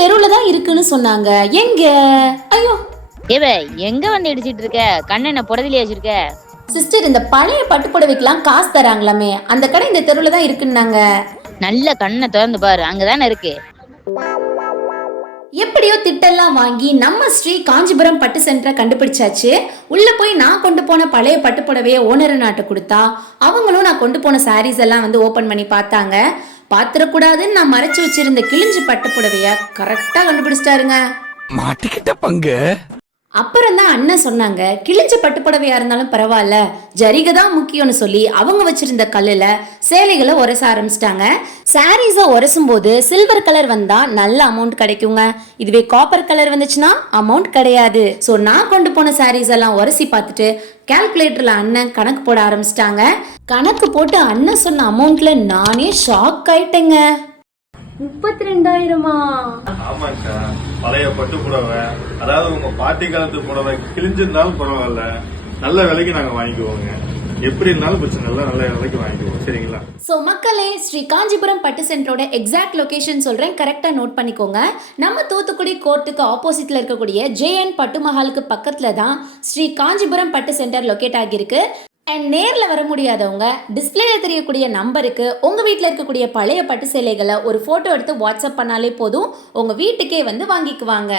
தெருவுல தான் இருக்குன்னு சொன்னாங்க. எங்க? ஐயோ ஏவே எங்க வந்து இடிச்சிட்டு இருக்க? கண்ணு என்ன புடதிலே வச்சிருக்க? சிஸ்டர், இந்த பழைய பட்டு புடவைக்கெல்லாம் காசு தராங்களாமே, அந்த கடை இந்த தெருவுல தான் இருக்குன்னாங்க. நல்ல கண்ணை திறந்து பாரு, அங்கதானே இருக்கு. எப்படியோ திட்டெல்லாம் வாங்கி நம்ம ஸ்ரீ காஞ்சிபுரம் பட்டு சென்டரை கண்டுபிடிச்சாச்சு. உள்ள போய் நான் கொண்டு போன பழைய பட்டு புடவைய ஓனர் நாட்ட கொடுத்தா அவங்களும் நான் கொண்டு போன சாரீஸ் எல்லாம் வந்து ஓபன் பண்ணி பார்த்தாங்க. பாத்திரக்கூடாதுன்னு நான் மறைச்சு வச்சிருந்த கிழிஞ்சு பட்டு புடவைய கரெக்டா கண்டுபிடிச்சிட்டாருங்க. மாட்டிக்கிட்ட பங்கு. அப்புறம் தான் அண்ணன் சொன்னாங்க, கிழிஞ்ச பட்டு புடவையா இருந்தாலும் பரவாயில்ல, ஜரிகை தான் முக்கியம்னு சொல்லி அவங்க வச்சிருந்த கல்லுல சேலைகளை உரச ஆரம்பிச்சிட்டாங்க. சாரீஸை உரசும் போது சில்வர் கலர் வந்தா நல்ல அமௌண்ட் கிடைக்குங்க. இதுவே காப்பர் கலர் வந்துச்சுன்னா அமௌண்ட் கிடையாது. ஸோ நான் கொண்டு போன சாரீஸ் எல்லாம் உரசி பார்த்துட்டு கால்குலேட்டர்ல அண்ணன் கணக்கு போட ஆரம்பிச்சிட்டாங்க. கணக்கு போட்டு அண்ணன் சொன்ன அமௌண்ட்ல நானே ஷாக் ஆயிட்டேங்க. 32,000? ஆமாக்கா, பழைய பட்டு புடவை, அதாவது உங்க பாட்டி காலத்து புடவை கிழிஞ்சிருந்தாலும் பரவாயில்ல, நல்ல விலைக்கு நாங்க வாங்கிக்குவோங்க. எப்படி இருந்தாலும் பிரச்சனை இல்லை, நல்ல விலைக்கு வாங்கிக்குவோம். சரிங்களா? ஸோ மக்களே, ஸ்ரீ காஞ்சிபுரம் பட்டு சென்டரோட எக்ஸாக்ட் லொகேஷன் சொல்றேன், கரெக்டா நோட் பண்ணிக்கோங்க. நம்ம தூத்துக்குடி கோர்ட்டுக்கு ஆப்போசிட்ல இருக்கக்கூடிய ஜேஎன் பட்டு மஹாலுக்கு பக்கத்துல தான் ஸ்ரீ காஞ்சிபுரம் பட்டு சென்டர் லொக்கேட் ஆகியிருக்கு. அண்ட் நேரில் வர முடியாதவங்க டிஸ்பிளேல தெரியக்கூடிய நம்பருக்கு உங்கள் வீட்டில் இருக்கக்கூடிய பழைய பட்டு சேலைகளை ஒரு ஃபோட்டோ எடுத்து வாட்ஸ்அப் பண்ணாலே போதும், உங்கள் வீட்டுக்கே வந்து வாங்கிக்குவாங்க.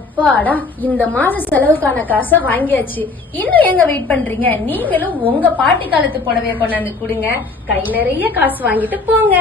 அப்பாடா, இந்த மாச செலவுக்கான காசை வாங்கியாச்சு. இன்னும் எங்க வெயிட் பண்றீங்க? நீங்களும் உங்க பாட்டி காலத்து புடவைய கொண்டாந்து கொடுங்க, கை நிறைய காசு வாங்கிட்டு போங்க.